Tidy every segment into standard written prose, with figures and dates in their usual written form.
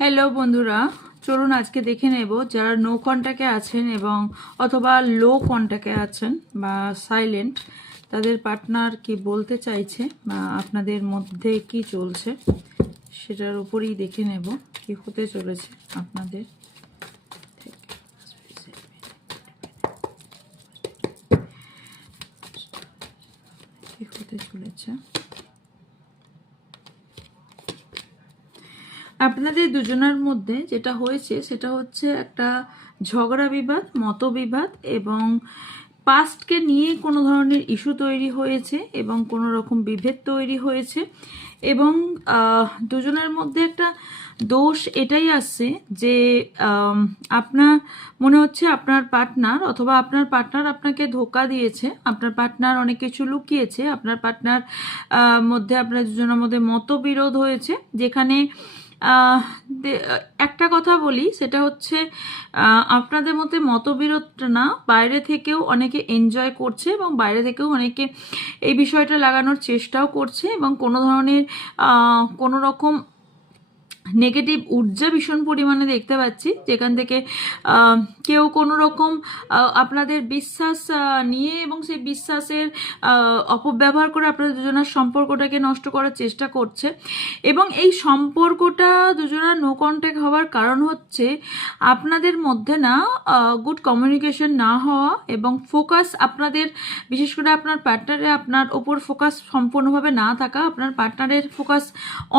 Hello বন্ধুরা, চলুন আজকে দেখে নেব যারা নো কন্ট্যাক্টে আছেন এবং অথবা লো কন্ট্যাক্টে আছেন বা সাইলেন্ট, তাদের পার্টনার কি বলতে চাইছে বা আপনাদের মধ্যে কি চলছে সেটার উপরেই দেখে নেব কি হতে চলেছে আপনাদের। কি হতে চলেছে আপনাদের দুজনের মধ্যে যেটা হয়েছে সেটা হচ্ছে একটা ঝগড়া বিবাদ, মতবিবাদ এবং পাস্টকে নিয়ে কোনো ধরনের ইস্যু তৈরি হয়েছে এবং কোনো রকম বিভেদ তৈরি হয়েছে এবং দুজনের মধ্যে একটা দোষ এটাই আসছে যে আপনার মনে হচ্ছে আপনার পার্টনার অথবা আপনার পার্টনার আপনাকে ধোকা দিয়েছে, আপনার পার্টনার অনেক কিছু লুকিয়েছে, আপনার পার্টনার মধ্যে আপনার দুজনের মধ্যে মতবিরোধ হয়েছে। যেখানে একটা কথা বলি, সেটা হচ্ছে আপনাদের মধ্যে মতবিরোধটা না, বাইরে থেকেও অনেকে এনজয় করছে এবং বাইরে থেকেও অনেকে এই বিষয়টা লাগানোর চেষ্টাও করছে এবং কোনো ধরনের কোনো রকম নেগেটিভ ঊর্জা ভীষণ পরিমাণে দেখতে পাচ্ছি, যেখান থেকে কেউ কোনো রকম আপনাদের বিশ্বাস নিয়ে এবং সেই বিশ্বাসের অপব্যবহার করে আপনাদের দুজনের সম্পর্কটাকে নষ্ট করার চেষ্টা করছে। এবং এই সম্পর্কটা দুজনের নো কন্ট্যাক্ট হওয়ার কারণ হচ্ছে আপনাদের মধ্যে না গুড কমিউনিকেশন না হওয়া এবং ফোকাস আপনাদের, বিশেষ করে আপনার পার্টনারে আপনার ওপর ফোকাস সম্পূর্ণভাবে না থাকা। আপনার পার্টনারের ফোকাস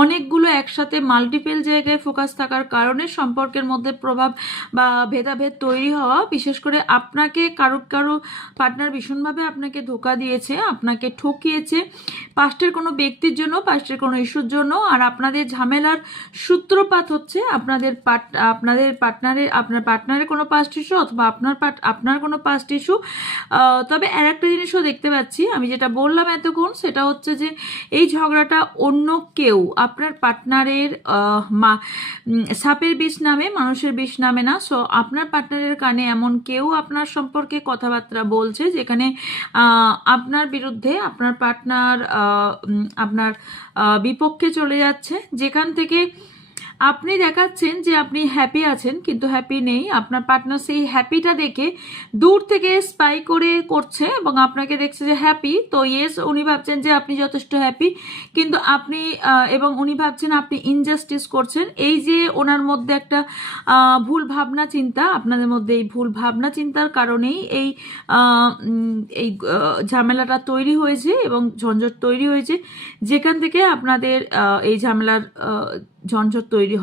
অনেকগুলো একসাথে মাল্টিপল জায়গায় ফোকাস থাকার কারণে সম্পর্কের মধ্যে প্রভাব বা ভেদাভেদ তৈরি হওয়া। বিশেষ করে আপনাকে কারো পার্টনার ভীষণভাবে আপনাকে ধোকা দিয়েছে, আপনাকে ঠকিয়েছে পাস্টের কোনো ব্যক্তির জন্য, পাস্টের কোনো ইস্যুর জন্য। আর আপনাদের ঝামেলার সূত্রপাত হচ্ছে আপনার পার্টনারের কোনো পাস্ট ইস্যু অথবা আপনার কোনো পাস্ট ইস্যু। তবে আর একটা জিনিসও দেখতে পাচ্ছি, আমি যেটা বললাম এতক্ষণ, সেটা হচ্ছে যে এই ঝগড়াটা অন্য কেউ, আপনার পার্টনারের সাপের বিষ নামে, মানুষের বিষ নামে না। সো আপনার পার্টনারের কানে এমন কেউ আপনার সম্পর্কে কথাবার্তা বলছে যেখানে আপনার বিরুদ্ধে আপনার পার্টনার আপনার বিপক্ষে চলে যাচ্ছে, যেখান থেকে আপনি দেখাচ্ছেন যে আপনি হ্যাপি আছেন কিন্তু হ্যাপি নেই। আপনার পার্টনার সেই হ্যাপিটা দেখে দূর থেকে স্পাই করছে এবং আপনাকে দেখছে যে হ্যাপি। তো ইয়েস, উনি ভাবছেন যে আপনি যথেষ্ট হ্যাপি, কিন্তু আপনি এবং উনি ভাবছেন আপনি ইনজাস্টিস করছেন। এই যে ওনার মধ্যে একটা ভুল ভাবনা চিন্তা, আপনাদের মধ্যে এই ভুল ভাবনা চিন্তার কারণেই এই এই ঝামেলাটা তৈরি হয়েছে এবং ঝঞ্ঝট তৈরি হয়েছে, যেখান থেকে আপনাদের এই ঝামেলার ঝঞ্ঝট তৈরি হয়।